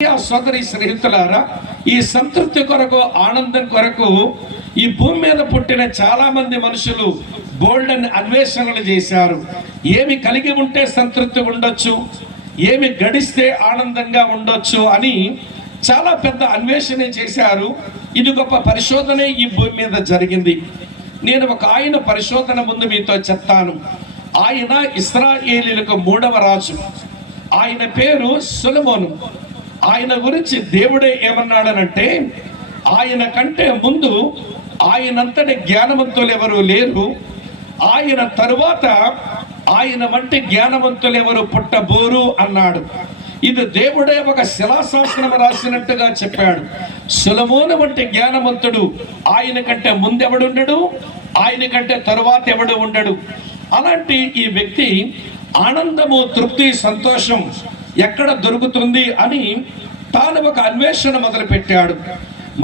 సోదరి స్నేహితులారా, ఈ సంతృప్తి కొరకు, ఆనందం కొరకు ఈ భూమి మీద పుట్టిన చాలా మంది మనుషులు బోల్డెన్ అన్వేషణలు చేశారు. ఏమి కలిగి ఉంటే సంతృప్తి ఉండొచ్చు, ఏమి గడిస్తే ఆనందంగా ఉండొచ్చు అని చాలా పెద్ద అన్వేషణ చేశారు. ఇది గొప్ప పరిశోధనే ఈ భూమి మీద జరిగింది. నేను ఒక ఆయన పరిశోధన ముందు మీతో చెప్తాను. ఆయన ఇశ్రాయేలీయులకు 3వ రాజు. ఆయన పేరు సొలొమోను. ఆయన గురించి దేవుడే ఏమన్నాడనంటే, ఆయన కంటే ముందు ఆయనంతటి జ్ఞానవంతులు ఎవరు లేరు, ఆయన తరువాత ఆయన వంటి జ్ఞానవంతులు ఎవరు పుట్టబోరు అన్నాడు. ఇది దేవుడే ఒక శిలాశాసనం రాసినట్టుగా చెప్పాడు. సొలొమోను వంటి జ్ఞానవంతుడు ఆయన కంటే ముందెవడుండడు, ఆయన కంటే తరువాత ఎవడు ఉండడు. అలాంటి ఈ వ్యక్తి ఆనందము, తృప్తి, సంతోషం ఎక్కడ దొరుకుతుంది అని తాను ఒక అన్వేషణ మొదలుపెట్టాడు.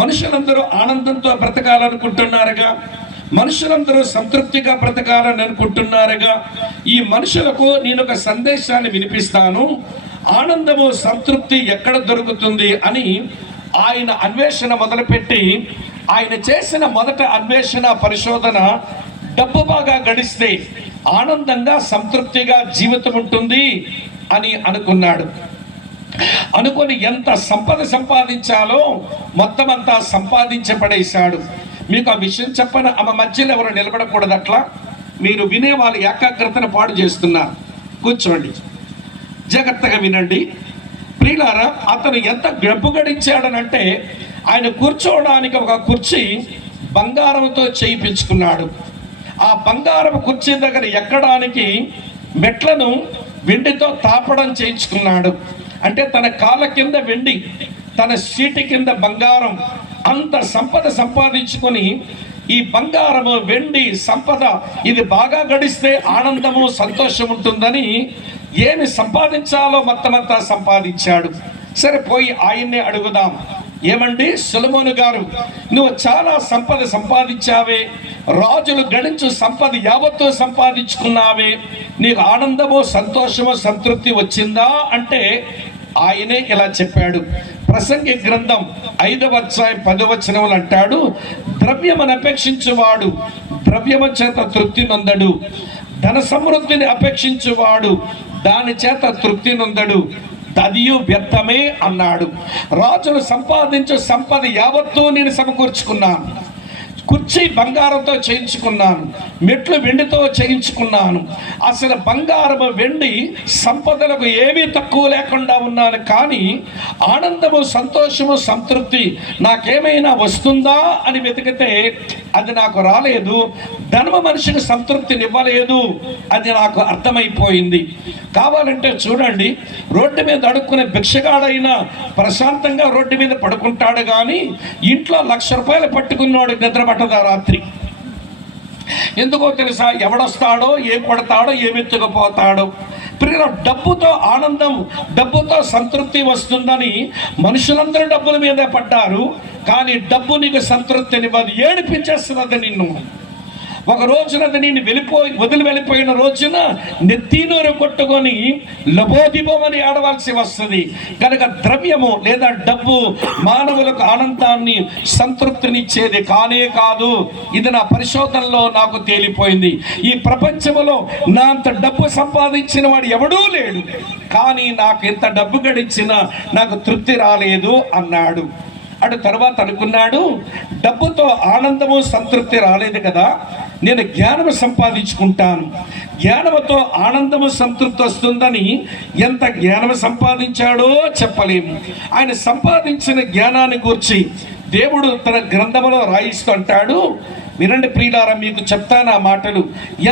మనుషులందరూ ఆనందంతో బ్రతకాలనుకుంటున్నారుగా, మనుషులందరూ సంతృప్తిగా బ్రతకాలని అనుకుంటున్నారుగా. ఈ మనుషులకు నేను ఒక సందేశాన్ని వినిపిస్తాను. ఆనందము, సంతృప్తి ఎక్కడ దొరుకుతుంది అని ఆయన అన్వేషణ మొదలుపెట్టి, ఆయన చేసిన మొదట అన్వేషణ పరిశోధన డబ్బు బాగా గడిస్తే ఆనందంగా, సంతృప్తిగా జీవితం ఉంటుంది అని అనుకున్నాడు. అనుకొని ఎంత సంపద సంపాదించాలో మొత్తం అంతా సంపాదించబడేశాడు. మీకు ఆ విషయం చెప్పని ఆమె మధ్యలో ఎవరు నిలబడకూడదు. అట్లా మీరు వినే వాళ్ళ ఏకాగ్రతను పాడు చేస్తున్నారు. కూర్చోండి, జాగ్రత్తగా వినండి ప్రియులారా. అతను ఎంత డబ్బు గడించాడనంటే, ఆయన కూర్చోవడానికి ఒక కుర్చీ బంగారంతో చేయించుకున్నాడు. ఆ బంగారం కుర్చీ దగ్గర ఎక్కడానికి మెట్లను వెండితో తాపడం చేయించుకున్నాడు. అంటే తన కాళ్ళ కింద వెండి, తన సీటి కింద బంగారం, అంత సంపద సంపాదించుకొని ఈ బంగారము, వెండి, సంపద ఇది బాగా గడిస్తే ఆనందము, సంతోషం ఉంటుందని ఏమి సంపాదించాలో మొత్తం అంతా సంపాదించాడు. సరే, పోయి ఆయన్నే అడుగుదాం. ఏమండి సొలొమోను గారు, నువ్వు చాలా సంపద సంపాదించావే, రాజులు గడించు సంపద యావత్తు సంపాదించుకున్నావే, నీకు ఆనందమో, సంతోషమో, సంతృప్తి వచ్చిందా అంటే ఆయనే ఇలా చెప్పాడు. ప్రసంగి గ్రంథం 5వ అధ్యాయం 10వ వచనములు అంటాడు, ద్రవ్యమును అపేక్షించువాడు ద్రవ్యము చేత తృప్తి నొందడు, ధన సమృద్ధిని అపేక్షించువాడు దాని చేత తృప్తి నొందడు, తదియు వ్యర్థమే అన్నాడు. రాజులు సంపాదించే సంపద యావత్తూ నేను సమకూర్చుకున్నాను. కుర్చీ బంగారంతో చేయించుకున్నాను, మెట్లు వెండితో చేయించుకున్నాను. అసలు బంగారము, వెండి సంపదలకు ఏమీ తక్కువ లేకుండా ఉన్నాను. కానీ ఆనందము, సంతోషము, సంతృప్తి నాకేమైనా వస్తుందా అని వెతికితే అది నాకు రాలేదు. ధనము మనిషికి సంతృప్తినివ్వలేదు, అది నాకు అర్థమైపోయింది. కావాలంటే చూడండి, రోడ్డు మీద అడుక్కునే భిక్షగాడైనా ప్రశాంతంగా రోడ్డు మీద పడుకుంటాడు, కానీ ఇంట్లో 1,00,000 రూపాయలు పట్టుకున్నాడు నిద్ర పట్టదా రాత్రి. ఎందుకో తెలుసా? ఎవడొస్తాడో, ఏం కొడతాడో, ఏమెత్తుకుపోతాడో. డబ్బుతో ఆనందం, డబ్బుతో సంతృప్తి వస్తుందని మనుషులందరూ డబ్బుల మీదే పడ్డారు. కానీ డబ్బు నీకు సంతృప్తినివ్వదు, ఏడిపించేస్తున్నది నిన్ను. ఒక రోజున నేను వదిలి వెళ్ళిపోయిన రోజున నెత్తినూరు కొట్టుకొని లబోదిబోమని ఆడవలసి వస్తుంది. కనుక ద్రవ్యము లేదా డబ్బు మానవులకు ఆనందాన్ని, సంతృప్తినిచ్చేది కానే కాదు. ఇది నా పరిశోధనలో నాకు తేలిపోయింది. ఈ ప్రపంచంలో నా అంత డబ్బు సంపాదించిన వాడు ఎవడూ లేడు, కానీ నాకు ఎంత డబ్బు గడించినా నాకు తృప్తి రాలేదు అన్నాడు. అటు తర్వాత అనుకున్నాడు, డబ్బుతో ఆనందము, సంతృప్తి రాలేదు కదా, నేను జ్ఞానము సంపాదించుకుంటాను. జ్ఞానముతో ఆనందము, సంతృప్తి వస్తుందని ఎంత జ్ఞానము సంపాదించాడో చెప్పలేము. ఆయన సంపాదించిన జ్ఞానాన్ని గూర్చి దేవుడు తన గ్రంథములో రాయిస్తూ అంటాడు. వినండి ప్రియులారా, మీకు చెప్తాను ఆ మాటలు.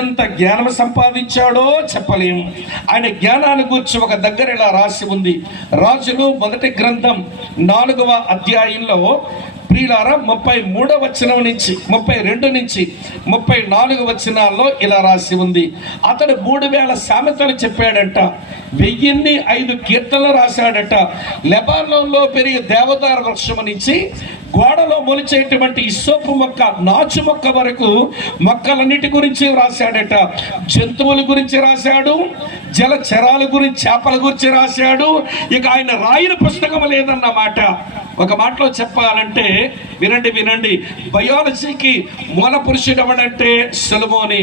ఎంత జ్ఞానం సంపాదించాడో చెప్పలేము. ఆయన జ్ఞానాన్ని గురించి ఒక దగ్గర ఇలా రాసి ఉంది. రాజులు మొదటి గ్రంథం 4వ అధ్యాయంలో ప్రియులారా 33వ వచనం నుంచి 32 నుంచి 34 వచనాల్లో ఇలా రాసి ఉంది. అతడు 3000 సామెతలు చెప్పాడంట, 1005 కీర్తనలు రాశాడట. లెబానోన్లో పెరిగే దేవదారు వృక్షం నుంచి గోడలో మొలిచేటువంటి ఇస్సోపు మొక్క, నాచు మొక్క వరకు మొక్కలన్నిటి గురించి రాశాడట. జంతువుల గురించి రాశాడు, జలచరాల గురించి, చేపల గురించి రాశాడు. ఇక ఆయన రాయని పుస్తకం లేదన్నమాట. ఒక మాటలో చెప్పాలంటే వినండి, బయాలజీకి మూల పురుషుడు ఎవడంటే సొలొమోని,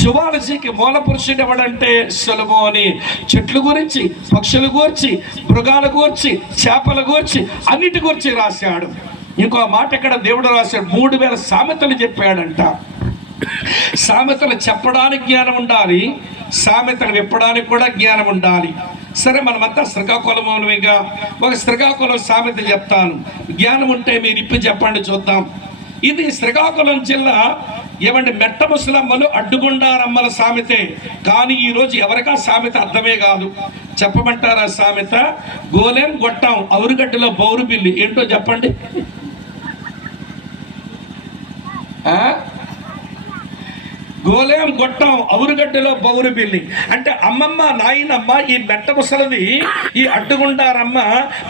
జువాలజీకి మూల పురుషుడు ఎవడంటే సొలొమోని. చెట్ల గురించి, పక్షుల గురించి, మృగాల గురించి, చేపల గురించి, అన్నిటి గురించి రాశాడు. ఇంకో మాట ఇక్కడ దేవుడు రాశాడు, 3000 సామెతలు చెప్పాడంట. సామెతలు చెప్పడానికి జ్ఞానం ఉండాలి, సామెతలు విప్పడానికి కూడా జ్ఞానం ఉండాలి. సరే, మనమంతా శ్రీకాకుళంగా ఒక శ్రీకాకుళం సామెత చెప్తాను, జ్ఞానం ఉంటే మీరు ఇప్పి చెప్పండి చూద్దాం. ఇది శ్రీకాకుళం జిల్లా మెట్ట ముసలమ్మలు అడ్డుగుండారమ్మల సామెతే. కానీ ఈరోజు ఎవరికా సామెత అర్థమే కాదు. చెప్పమంటారా సామెత? గోలేం గొట్టాం అవురుగడ్డలో బౌరు బిల్లి. ఏంటో చెప్పండి. గోలేం గొట్టం అవురుగడ్డలో బౌరు బిల్లి అంటే అమ్మమ్మ, నాయనమ్మ, ఈ మెట్ట ముసలిది, ఈ అడ్డుగుండారమ్మ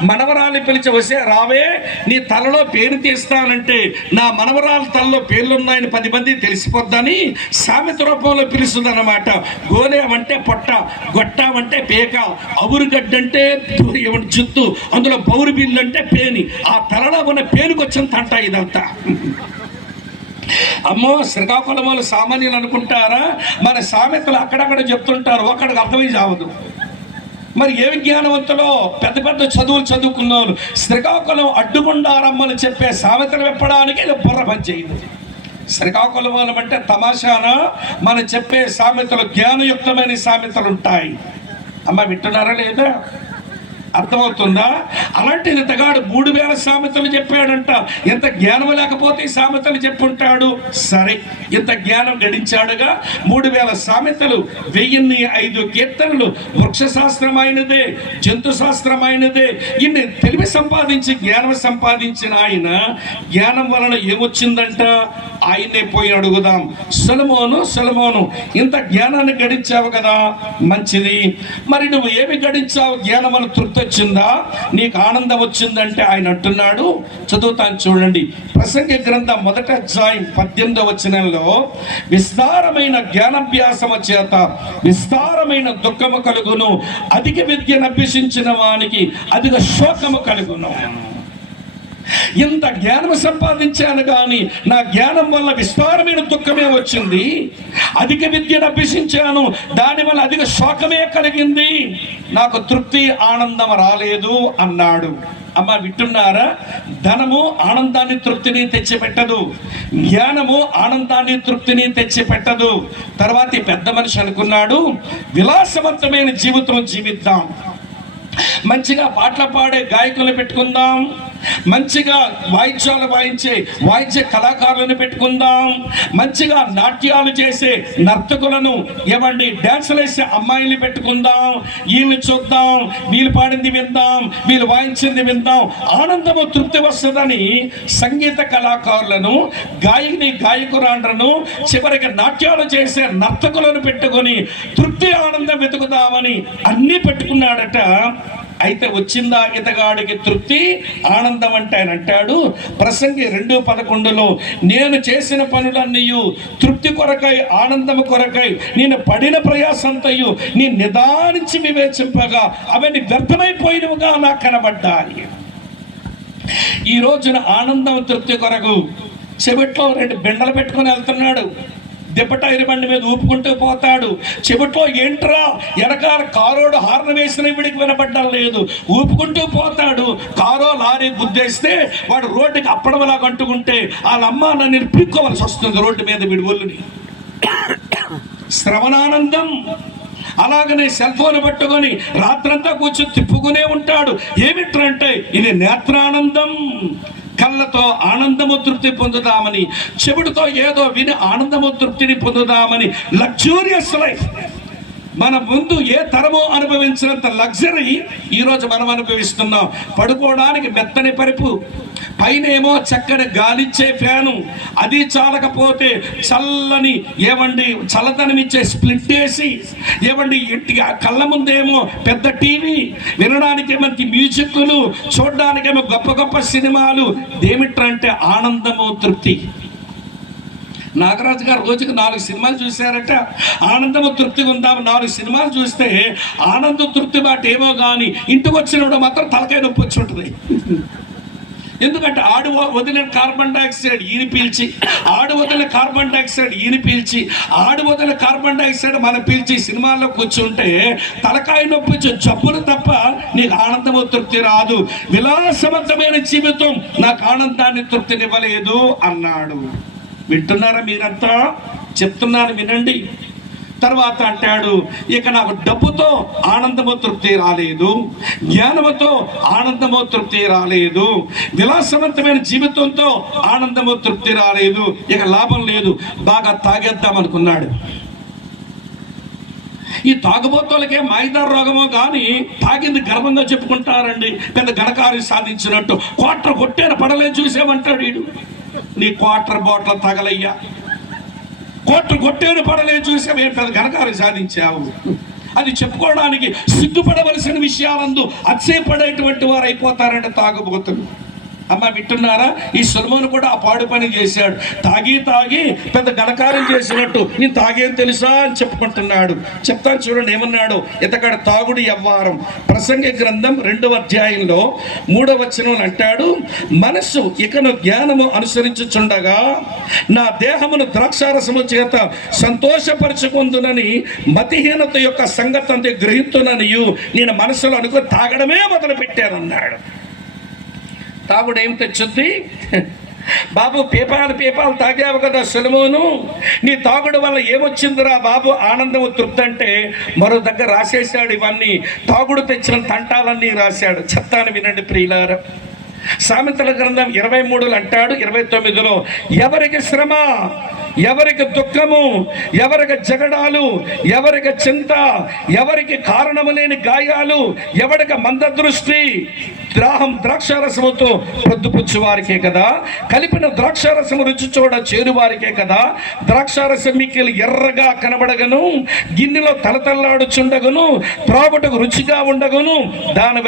మనవరాలు పిలిచి, వసే రావే నీ తలలో పేరు తీస్తానంటే నా మనవరాలు తలలో పేర్లున్నాయని 10 మంది తెలిసిపోద్దని సామెత రూపంలో పిలుస్తుందన్నమాట. గోలేం అంటే పొట్ట, గొట్టం అంటే పేక, అవురుగడ్డ అంటే జుత్తు, అందులో బౌరు బిల్లు అంటే పేని. ఆ తలలో ఉన్న పేరుకొచ్చింది అంట ఇదంతా. అమ్మో, శ్రీకాకుళం వాళ్ళు సామాన్యులు అనుకుంటారా? మన సామెతలు అక్కడక్కడ చెప్తుంటారు, ఒక్కడికి అర్థమై చావదు. మరి ఏ విజ్ఞానవంతులో పెద్ద పెద్ద చదువులు చదువుకున్నారు. శ్రీకాకుళం అడ్డుగుండారమ్మలు చెప్పే సామెతలు విప్పడానికి బుర్ర పనిచేయదు. శ్రీకాకుళం వాళ్ళం అంటే తమాషానా? మనం చెప్పే సామెతలు జ్ఞానయుక్తమైన సామెతలు ఉంటాయి. అమ్మ, వింటున్నారా లేదా? అర్థమవుతుందా? అలాంటి ఇంతగాడు 3000 సామెతలు చెప్పాడంట. ఎంత జ్ఞానం లేకపోతే ఈ సామెతలు చెప్పుంటాడు. సరే, ఇంత జ్ఞానం గడించాడుగా. 3000 సామెతలు, 1005 కీర్తనలు, వృక్షశాస్త్రమైనదే, జంతు శాస్త్రమైనదే. ఇన్ని తెలివి సంపాదించి జ్ఞానం సంపాదించిన ఆయన జ్ఞానం వలన ఏమొచ్చిందంట? ఆయన్నే పోయి అడుగుదాం. సొలొమోను, ఇంత జ్ఞానాన్ని గడించావు కదా, మంచిది. మరి నువ్వు ఏమి గడించావు? జ్ఞానం వల్ల తృప్తి వచ్చిందా? నీకు ఆనందం వచ్చిందంటే ఆయన అంటున్నాడు, చదువుతాను చూడండి. ప్రసంగి గ్రంథం 1వ అధ్యాయం 18వ వచనంలో, విస్తారమైన జ్ఞానాభ్యాసము చేత విస్తారమైన దుఃఖము కలుగును, అధిక విద్యను అభ్యసించిన వానికి అధిక శోకము కలుగును. ఇంత జ్ఞానం సంపాదించాను కానీ నా జ్ఞానం వల్ల విస్తారమైన దుఃఖమే వచ్చింది, అధిక విద్యను అభ్యసించాను, దానివల్ల అధిక శోకమే కలిగింది, నాకు తృప్తి ఆనందం రాలేదు అన్నాడు. అమ్మ, వింటున్నారా? ధనము ఆనందాన్ని తృప్తిని తెచ్చిపెట్టదు, జ్ఞానము ఆనందాన్ని తృప్తిని తెచ్చిపెట్టదు. తర్వాత ఈ పెద్ద మనిషి అనుకున్నాడు, విలాసవంతమైన జీవితం జీవిద్దాం, మంచిగా పాటలు పాడే గాయకులను పెట్టుకుందాం, మంచిగా వాయిద్యాలు వాయించే వాయిద్య కళాకారులను పెట్టుకుందాం, మంచిగా నాట్యాలు చేసే నర్తకులను, డ్యాన్సులు వేసే అమ్మాయిల్ని పెట్టుకుందాం, వీళ్ళని చూద్దాం, వీళ్ళు పాడింది విందాం, వీళ్ళు వాయించింది విందాం, ఆనందము తృప్తి వస్తుందని సంగీత కళాకారులను, గాయకురాండ్రను, చివరికి నాట్యాలు చేసే నర్తకులను పెట్టుకొని తృప్తి ఆనందం వెతుకుదామని అన్నీ పెట్టుకున్నాడట. అయితే వచ్చిందా ఇతగాడికి తృప్తి ఆనందం అంటే? ఆయన అంటాడు ప్రసంగి 2:11, నేను చేసిన పనులన్నీ తృప్తి కొరకై, ఆనందము కొరకై, నేను పడిన ప్రయాసంతయు నీ నిదానించి వివేచింపగా అవన్నీ వ్యర్థమైపోయినవిగా నాకు కనబడ్డాయి. ఈ రోజున ఆనందం తృప్తి కొరకు చెవిట్లో 2 బెండలు పెట్టుకొని వెళ్తున్నాడు, దిబ్బటైరు బండి మీద ఊపుకుంటూ పోతాడు. చెవిట్లో ఏంట్రా వెనకాల కారోడు హార్న్ వేసిన వీడికి వినపడ్డం లేదు, ఊపుకుంటూ పోతాడు. కారో లారీ గుద్దేస్తే వాడు రోడ్డుకి అప్పడమలాగా అంటుకుంటే వాళ్ళ అమ్మ నన్ను పీక్కోవలసి వస్తుంది రోడ్డు మీద వీడి ఒళ్ళుని. శ్రవణానందం. అలాగనే సెల్ ఫోన్ పట్టుకొని రాత్రంతా కూర్చొని తిప్పుకునే ఉంటాడు. ఏమిట్రంటే ఇది నేత్రానందం. కళ్ళతో ఆనందము తృప్తి పొందుదామని, చెవుడితో ఏదో విని ఆనందము తృప్తిని పొందుదామని లగ్జూరియస్ లైఫ్. మన ముందు ఏ తరమో అనుభవించినంత లగ్జరీ ఈరోజు మనం అనుభవిస్తున్నాం. పడుకోవడానికి మెత్తని పరుపు, పైనేమో చక్కని గాలిచ్చే ఫ్యాను, అది చాలకపోతే చల్లని చల్లదనం ఇచ్చే స్ప్లిట్ వేసి ఇంటికి కళ్ళ ముందేమో పెద్ద టీవీ, వినడానికి మంచి మ్యూజిక్లు, చూడడానికేమో గొప్ప గొప్ప సినిమాలు. ఏమిటంటే ఆనందము, తృప్తి. నాగరాజు గారు రోజుకి 4 సినిమాలు చూశారట. ఆనందము తృప్తిగా ఉందాము. 4 సినిమాలు చూస్తే ఆనందం తృప్తి మాట ఏమో కానీ ఇంటికి వచ్చినప్పుడు మాత్రం తలకాయ నొప్పి వచ్చి ఉంటుంది. ఎందుకంటే ఆడు వదిలిన కార్బన్ డైఆక్సైడ్ ఈయన పీల్చి, ఆడు వదిలిన కార్బన్ డైఆక్సైడ్ ఈయన పీల్చి, ఆడు వదిలిన కార్బన్ డైఆక్సైడ్ మనం పీల్చి సినిమాల్లో కూర్చుంటే తలకాయ నొప్పి జబ్బులు తప్ప నీకు ఆనందము తృప్తి రాదు. విలాసవంతమైన జీవితం నాకు ఆనందాన్ని తృప్తినివ్వలేదు అన్నాడు. వింటున్నారా మీరంతా? చెప్తున్నాను, వినండి. తర్వాత అంటాడు, ఇక నాకు డబ్బుతో ఆనందము తృప్తి రాలేదు, జ్ఞానముతో ఆనందము తృప్తి రాలేదు, విలాసవంతమైన జీవితంతో ఆనందము తృప్తి రాలేదు, ఇక లాభం లేదు, బాగా తాగేద్దాం అనుకున్నాడు. ఈ తాగుబోతులకే మాయిదారు రోగమో కానీ తాగింది గర్వంగా చెప్పుకుంటారండి. పెద్ద ఘనకార్యం సాధించినట్టు. క్వార్టర్ కొట్టేన పడలేదు చూసామంటాడు వీడు. నీ క్వార్టర్ బాటిల్ తగలయ్యా, కోట్లు కొట్టేను పడలేదు చూసావు, ఏం పెద్ద ఘనకార్యం సాధించావు. అది చెప్పుకోవడానికి సిగ్గుపడవలసిన విషయాలందు అతిశయపడేటువంటి వారు అయిపోతారంటే తాగుబోతులు. అమ్మ వింటున్నారా? ఈ సొలొమోను కూడా ఆ పాడు పని చేశాడు. తాగి పెద్ద ఘనకార్యం చేసినట్టు నేను తాగేం తెలుసా అని చెప్పుకుంటున్నాడు. చెప్తాను చూడండి ఏమన్నాడు. ఇతగాడు తాగుడు యవ్వారం. ప్రసంగి గ్రంథం 2వ అధ్యాయంలో 3వ వచనం అంటాడు, మనస్సు ఇకను జ్ఞానము అనుసరించుచుండగా నా దేహమును ద్రాక్షారసము చేత సంతోషపరచుకుందునని మతిహీనత యొక్క సంగతి గ్రహించుననియు నేను మనసులో అనుకో తాగడమే మొదలు పెట్టానన్నాడు. తాగుడు ఏం తెచ్చుద్ది బాబు? పేపాలు తాగావు కదా సొలొమోను, నీ తాగుడు వల్ల ఏమొచ్చిందిరా బాబు ఆనందము తృప్తి అంటే మరో దగ్గర రాసేశాడు. ఇవన్నీ తాగుడు తెచ్చిన తంటాలన్నీ రాశాడు. చెప్తాను వినండి ప్రియులారా. సామెతల గ్రంథం 23 అంటాడు 29లో, ఎవరికి శ్రమ, ఎవరికి దుఃఖము, ఎవరికి జగడాలు, ఎవరికి చింత, ఎవరికి కారణము లేని గాయాలు, ఎవరికి మందదృష్టి, ద్రాక్షారసముతో ప్రొద్దుపుచ్చు వారికే కదా, కలిపిన ద్రాక్షారసము రుచి చూడ చేరు వారికే కదా, ద్రాక్షారసం మిక్కిలి ఎర్రగా కనబడగను, గిన్నెలో తలతల్లాడుచుండగను, త్రాగుటకు రుచిగా ఉండగను, దాని